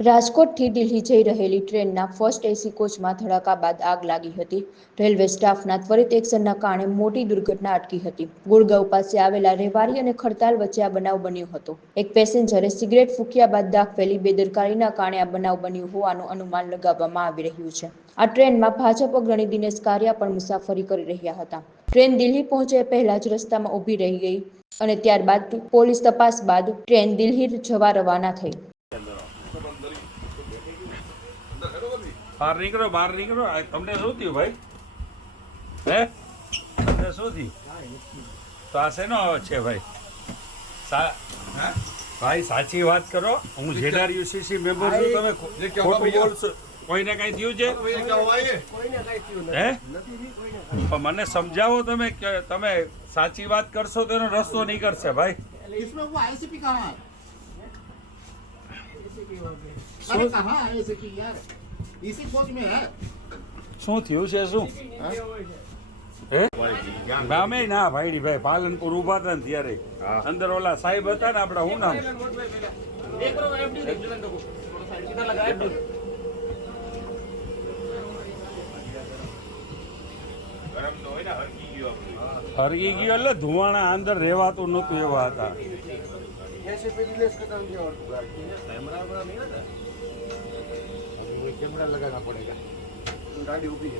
રાજકોટથી દિલ્હી જઈ રહેલી ટ્રેનના ફર્સ્ટ એસી કોચમાં ધડાકા બાદ આગ લાગી હતી. રેલવે સ્ટાફના ત્વરિત એક્શનના કારણે મોટી દુર્ઘટના અટકી હતી. ગુડગાંવ પાસે આવેલા રેવારી અને ખડતાલ વચ્ચે આ બનાવ બન્યો હતો. એક પેસેન્જરે સિગરેટ ફૂંક્યા બાદ દાખવેલી બેદરકારીના કારણે આ બનાવ બન્યો હોવાનું અનુમાન લગાવવામાં આવી રહ્યું છે. આ ટ્રેનમાં ભાજપ અગ્રણી દિનેશ કારિયા પણ મુસાફરી કરી રહ્યા હતા. ટ્રેન દિલ્હી પહોંચે પહેલા જ રસ્તામાં ઊભી રહી ગઈ અને ત્યારબાદ પોલીસ તપાસ બાદ ટ્રેન દિલ્હી જવા રવાના થઈ. બહાર નીકળો તમને શું થયું ભાઈ? હે તમને શું થયું? તો આ શેનો અવાજ છે ભાઈ? ભાઈ સાચી વાત કરો. હું ZRUCC મેમ્બર છું. તમે ખોટું બોલશો. કોઈને કઈ થયું છે? હે પણ મને સમજાવો તમે કે તમે સાચી વાત કરશો તો એનો રસ્તો નહીં કરશે ભાઈ. इसमें वो आईसीपी कहाँ है? अरे कहाँ है आईसीपी यार? इसी कोच में है। શું થયું છે? શું હે અમે ના ભાઈ ભાઈ પાલનપુર ઉભા હતા ને ત્યારે અંદર ઓલા સાહેબ હતા ને આપડા શું નામ હરગી ગયો એટલે ધુવાણા અંદર રહેવાતું નતું એવા હતા. कैमरा लगाना पड़ेगा। गाड़ी ऊपी है।